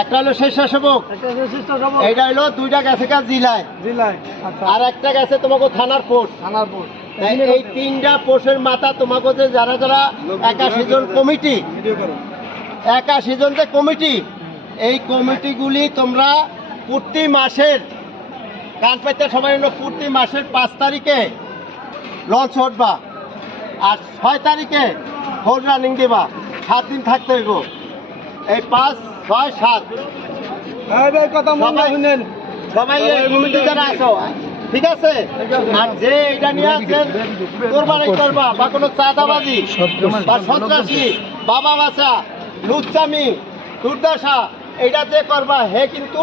একটা হলো স্বেচ্ছাসেবক, এইটা হলো দুইটা গেছে জিলায়, আর একটা গেছে তোমাকে থানার পোস্ট। এই তিনটা পোস্টের মাথা তোমাকে যে যারা যারা 81 জন কমিটি, 81 জন যে কমিটি, এই কমিটিগুলি তোমরা প্রতি মাসের গান পাইতে সবাই হলো প্রতি মাসের 5 তারিখে লঞ্চ উঠবা, আর 6 তারিখে হোল রানিং দেবা। 7 দিন থাকতে হইব। এই 5, 6, 7 সবাই এই কমিটি যারা আছো, ঠিক আছে? আর যে এটা নিয়ে আসছেন কোরবানি করবা বা কোনো চাঁদাবাজি বা সন্ত্রাসী, বাবা বাচ্চা, লুচ্চামি, দুর্দশা, এইটা যে করবা হে কিন্তু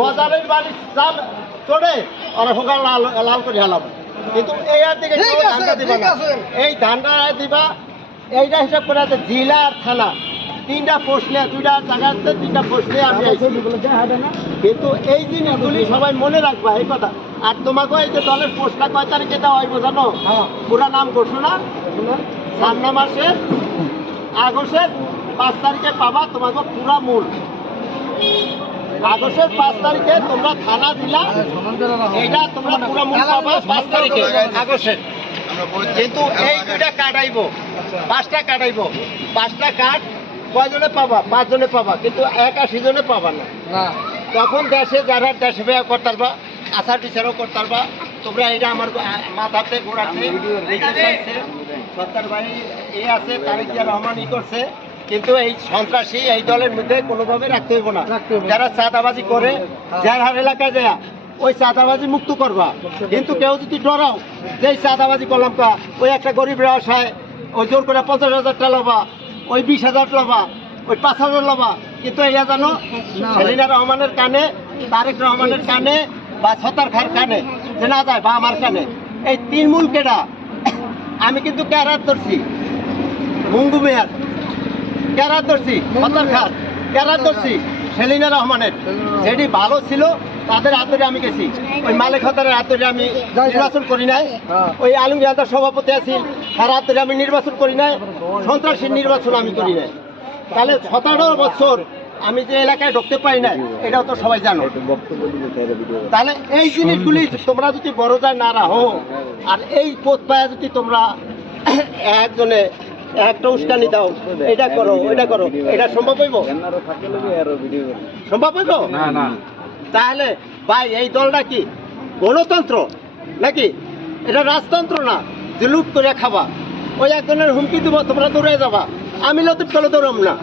বাজারের বাড়ি চাল চড়ে ওরা হোকার লাল করে হেলাম। কিন্তু এই আর দিকে এই ধানটা দিবা। এইটা হিসাব করে আছে জেলা আর থানা, 3টা পোস্টে, 2টা জায়গাতে 3টা পোস্টে আমি আইছি। কিন্তু এই জিনিসগুলি সবাই মনে রাখবা এই কথা। আর তোমাকে এই যে দলের পোস্টটা 6 তারিখে দেওয়া হইব জানো? পুরা নাম ঘোষণা সামনে মাসের আগস্টের 5 তারিখে পাবা। তোমাকে পুরা মূল আগস্টের 5 তারিখে তোমরা থানা দিলা, এইটা তোমরা পুরা মূল পাবা 5 তারিখে আগস্টের। কিন্তু এই 2টা কাটাইব, 5টা কাটাইব, 5টা কাট কয়জনে পাবা? 5 জনে পাবা, কিন্তু 81 জনে পাবা না। তখন দেশে যারা দেশে ব্যয় করতে পারবা, আচার বিচারও করতে পারবা। তোমরা এটা আমার মাথাতে ঘোরাচ্ছে সরকার ভাই এ আছে, তারিক রহমান ই করছে। কিন্তু এই সন্ত্রাসী এই দলের মধ্যে কোনোভাবে রাখতে হইব না। যারা চাঁদাবাজি করে যার এলাকায় যায় ওই চাঁদাবাজি মুক্ত করবা। কিন্তু কেউ যদি ডরাও যে চাঁদাবাজি করলাম কা, ওই একটা গরিব ব্যবসায় ওই জোর করে 50,000 টাকা লবা, ওই 20,000 লবা, ওই 5,000 লবা। কিন্তু এরা জানো সেলিনা রহমানের কানে, তারেক রহমানের কানে বা ছতার খার কানে যে না যায়, বা আমার কানে। এই 3 মূল কেডা? আমি কিন্তু ক্যারাত ধরছি, মুঙ্গু মেয়ার ক্যারাত ধরছি, ছতার খার ক্যারাত ধরছি, সেলিনা রহমানের যেটি ভালো ছিল তাদের হাতে আমি গেছি। ওই মালিক হতারের হাতে আমি নির্বাচন করি নাই, ওই আলমগীর সভাপতি আছি তার হাতে আমি নির্বাচন করি নাই, সন্ত্রাসীর নির্বাচন আমি করি নাই। তাহলে 17 বছর আমি যে এলাকায় ঢুকতে পারি না, এটাও তো সবাই জানো। তাহলে এই জিনিসগুলি তোমরা যদি বড় যায় না রাখো, আর এই পথ পায়া যদি তোমরা একজনে একটা উস্কানি দাও, এটা করো ওইটা করো, এটা সম্ভব হইব? সম্ভব হইব না। তাহলে ভাই এই দলটা কি গণতন্ত্র নাকি? এটা রাজতন্ত্র না যে লুট করে খাবা। ওই একজনের হুমকি দিব, তোমরা দৌড়ে যাবা। আমি লতিফ করে দৌড়াম না।